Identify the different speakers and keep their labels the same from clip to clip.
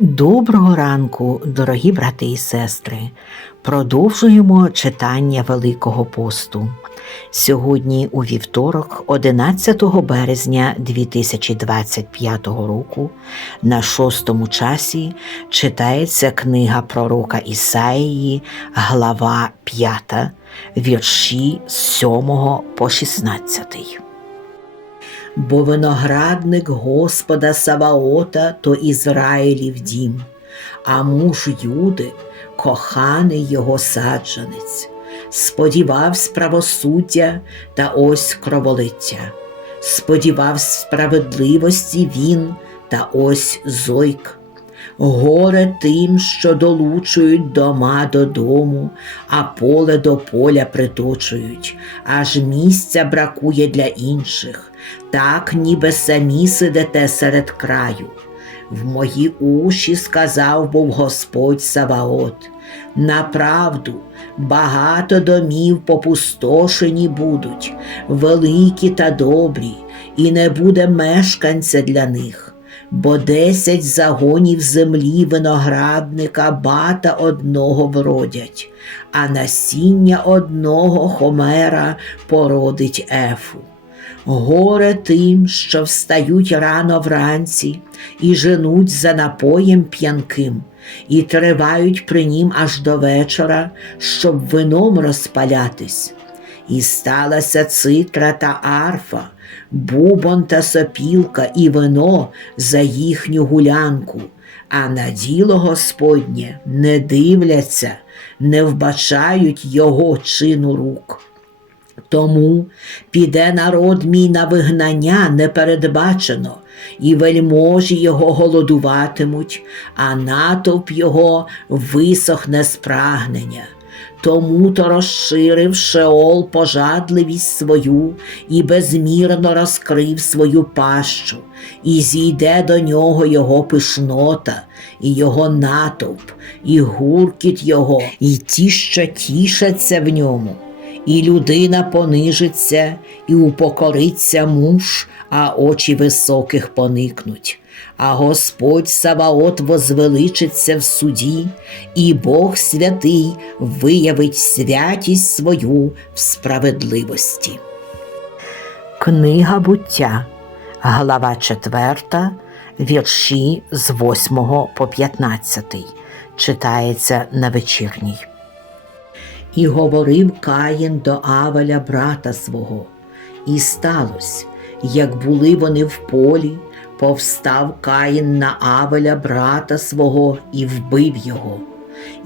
Speaker 1: Доброго ранку, дорогі брати і сестри. Продовжуємо читання Великого посту. Сьогодні у вівторок, 11 березня 2025 року, на шостому часі читається книга пророка Ісаїї, глава 5, вірші з 7 по 16. Бо виноградник Господа Саваота то Ізраїлів дім, а муж Юди, коханий його саджанець, сподівавсь правосуддя та ось кроволиття, сподівавсь справедливості він та ось зойк. Горе тим, що долучують дома додому, а поле до поля приточують, аж місця бракує для інших, так ніби самі сидите серед краю. В мої уші сказав був Господь Саваот. Направду, багато домів попустошені будуть, великі та добрі, і не буде мешканця для них бо десять загонів землі виноградника бата одного вродять, а насіння одного хомера породить ефу. Горе тим, що встають рано вранці і женуть за напоєм п'янким, і тривають при нім аж до вечора, щоб вином розпалятись. І сталася цитра та арфа, бубон та сопілка і вино за їхню гулянку, а на діло Господнє не дивляться, не вбачають його чину рук. Тому піде народ мій на вигнання непередбачено, і вельможі його голодуватимуть, а натовп його висохне з прагнення. Тому то розширив Шеол пожадливість свою і безмірно розкрив свою пащу, і зійде до нього його пишнота, і його натовп, і гуркіт його, і ті, що тішаться в ньому. І людина понижиться, і упокориться муж, а очі високих поникнуть а Господь Саваот возвеличиться в суді, і Бог святий виявить святість свою в справедливості. Книга буття, глава 4, вірші з 8 по 15, читається на вечірній. І говорив Каїн до Авеля брата свого, і сталося, як були вони в полі, Повстав Каїн на Авеля, брата свого, і вбив його.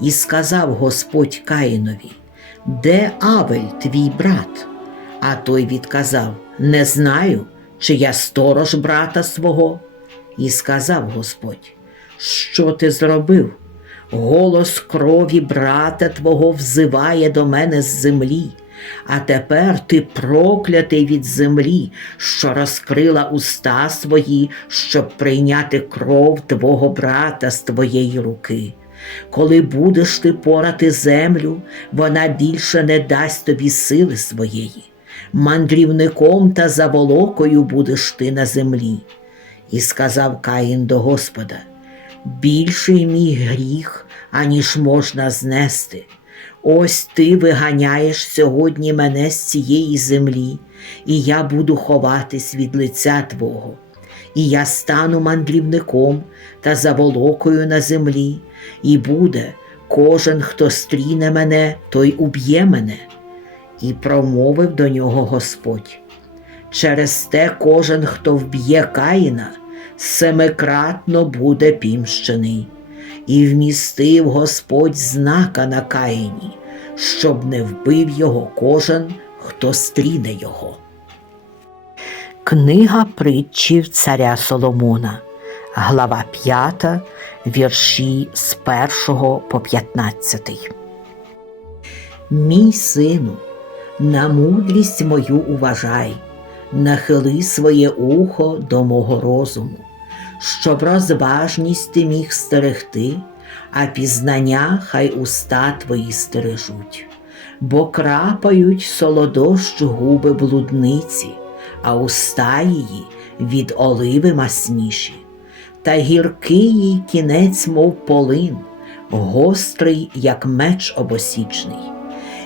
Speaker 1: І сказав Господь Каїнові, Де Авель, твій брат? А той відказав Не знаю, чи я сторож брата свого. І сказав Господь, Що ти зробив? Голос крові брата твого взиває до мене з землі. А тепер ти проклятий від землі, що розкрила уста свої, щоб прийняти кров твого брата з твоєї руки. Коли будеш ти порати землю, вона більше не дасть тобі сили своєї. Мандрівником та заволокою будеш ти на землі. І сказав Каїн до Господа: більший мій гріх, аніж можна знести. Ось ти виганяєш сьогодні мене з цієї землі, і я буду ховатись від лиця Твого, і я стану мандрівником та заволокою на землі, і буде кожен, хто стріне мене, той уб'є мене. І промовив до нього Господь. Через те кожен, хто вб'є Каїна, семикратно буде пімщений і вмістив Господь знака на Каїні, щоб не вбив його кожен, хто стріне його. Книга притчів царя Соломона, глава 5, вірші з 1 по 15. Мій сину, на мудрість мою уважай, нахили своє ухо до мого розуму щоб розважність ти міг стерегти, а пізнання хай уста твої стережуть, бо крапають солодощу губи блудниці, а уста її від оливи масніші. та гіркий їй кінець, мов полин, гострий, як меч обосічний.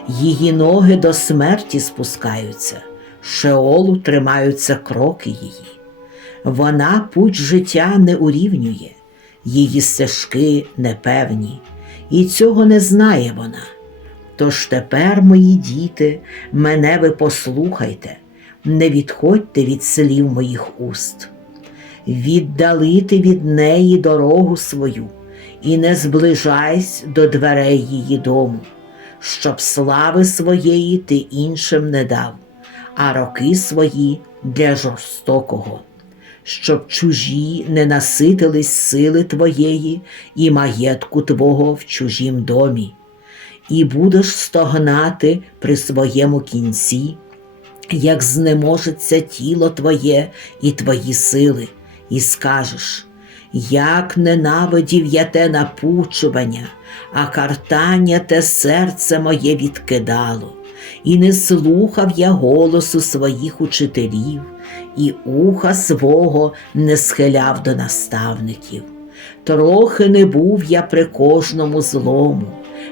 Speaker 1: Її ноги до смерті спускаються, шеолу тримаються кроки її. Вона путь життя не урівнює, її стежки непевні, і цього не знає вона. Тож тепер, мої діти, мене ви послухайте, не відходьте від слів моїх уст, віддалити від неї дорогу свою і не зближайсь до дверей її дому, щоб слави своєї ти іншим не дав, а роки свої для жорстокого, щоб чужі не наситились сили твоєї і маєтку твого в чужім домі. І будеш стогнати при своєму кінці, як знеможеться тіло твоє і твої сили, і скажеш, як ненавидів я те напучування, а картання те серце моє відкидало, і не слухав я голосу своїх учителів, і уха свого не схиляв до наставників. Трохи не був я при кожному злому,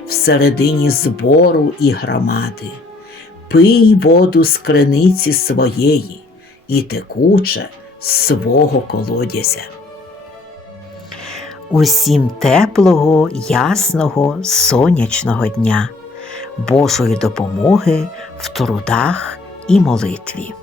Speaker 1: всередині збору і громади. Пий воду з криниці своєї і текуче з свого колодязя. Усім теплого, ясного, сонячного дня, Божої допомоги в трудах і молитві.